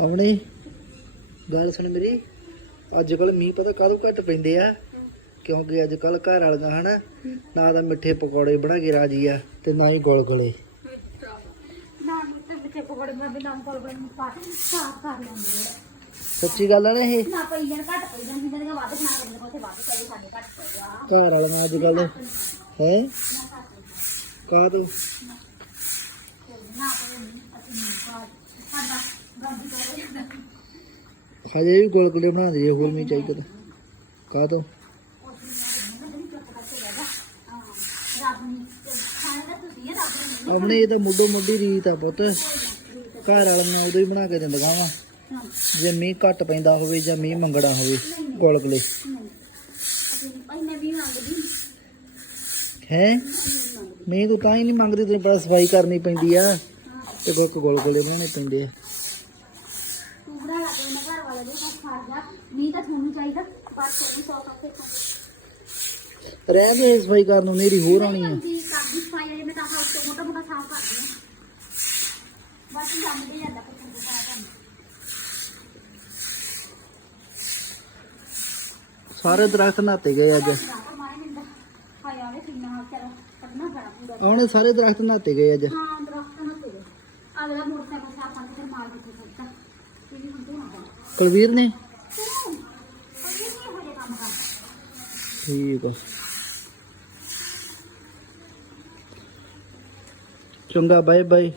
ਆਉਣੀ ਗੱਲ ਸੁਣ ਮੇਰੀ। ਅੱਜ ਕੱਲ ਮੀਂਹ ਪਤਾ ਕਾਹਦੋਂ ਘੱਟ ਪੈਂਦੇ ਆ। ਕਿਉਂਕਿ ਅੱਜ ਕੱਲ ਘਰ ਵਾਲੀਆਂ ਹਨਾ ਨਾ ਤਾਂ ਮਿੱਠੇ ਪਕੌੜੇ ਬਣਾ ਕੇ ਰਾਜੀ ਆ ਤੇ ਨਾ ਹੀ ਗੁਲਗੁਲੇ ਸੱਚੀ ਗੱਲ ਆ ਨਾ ਇਹ। ਘਰ ਵਾਲੀਆਂ ਅੱਜ ਕੱਲ ਹੈ? ਕਾਹਦੋਂ? ਨਾ ਪਈ ਅਸੀਂ ਨਹੀਂ ਹਜੇ ਵੀ ਗੁਲਗੁਲੇ ਬਣਾ ਦਈਏ, ਹੋਰ ਨਹੀਂ ਚਾਹੀਦਾ ਤਾਂ। ਕਾਹਦੋਂ ਰੱਬ ਆਪਣੇ ਇਹ ਤਾਂ ਮੁੱਢੋ ਮੁੱਢੀ ਰੀਤ ਆ ਪੁੱਤ। ਘਰ ਵਾਲੀਆਂ ਉਦੋਂ ਹੀ ਬਣਾ ਕੇ ਦਿੰਦੀਆਂ ਵਾ। ਜੇ ਮੀਂਹ ਘੱਟ ਪੈਂਦਾ ਹੋਵੇ ਜਾਂ ਮੀਂਹ ਮੰਗਣਾ ਹੋਵੇ ਗੁਲਗੁਲੇ ਅਸੀਂ ਹੈ? ਮੀਂਹ ਤੂੰ ਤਾਂ ਹੀ ਨਹੀਂ ਮੰਗਦੀ, ਤੈਨੂੰ ਬੜਾ ਸਫ਼ਾਈ ਕਰਨੀ ਪੈਂਦੀ ਆ। ਤੇ ਗੁੱਕ ਗੁਲਗੁਲੇ ਬਣਾਉਣੇ ਪੈਂਦੇ ਆ। ਤੂੰ ਬਣਾ ਲਾ ਕੇ ਉਹਨਾਂ ਘਰ ਵਾਲੇ ਦੇ ਪਾਸ ਖਾ ਜਾ ਨਹੀਂ ਤਾਂ ਤੁਹਾਨੂੰ ਚਾਹੀਦਾ ਬਸ ਕੋਈ ਸੌ ਕੱਪੇ ਰਹਿ ਦੇ ਸਫ਼ਾਈ ਕਰਨ ਨੂੰ ਮੇਰੀ ਹੋਰ ਆਉਣੀ ਆ। ਕਰਦੀ ਕਰਦੀ ਸਫ਼ਾਈ ਵਾਲੇ ਮੈਂ ਤਾਂ ਹਾਊਸ ਤੋਂ ਮੋਟਾ ਮੋਟਾ ਸਾਫ਼ ਕਰਦੀ ਹਾਂ। ਬਸ ਜੰਮਦੇ ਜਾਂਦਾ ਕੁਝ ਨਹੀਂ ਕਰਾ ਜਾਂਦਾ ਸਾਰੇ ਦਰਖਤ ਨਹਾਤੇ ਗਏ ਅੱਜ। ਆਉਣੇ ਸਾਰੇ ਦਰਖਤ ਨਹਾਤੇ ਗਏ ਅੱਜ। ਹਾਂ ਦਰਖਤਾਂ ਨਾਲ ਤੇਰੇ ਅਗਲਾ ਮੋਟਰਸਾਈਕਲ ਸਾਫ਼ ਕਰਕੇ ਮਾਰ ਦਿੱਤੇ ਕੁਲਵੀਰ ਨੇ? ਠੀਕ ਆ। ਚੰਗਾ ਬਾਏ ਬਾਏ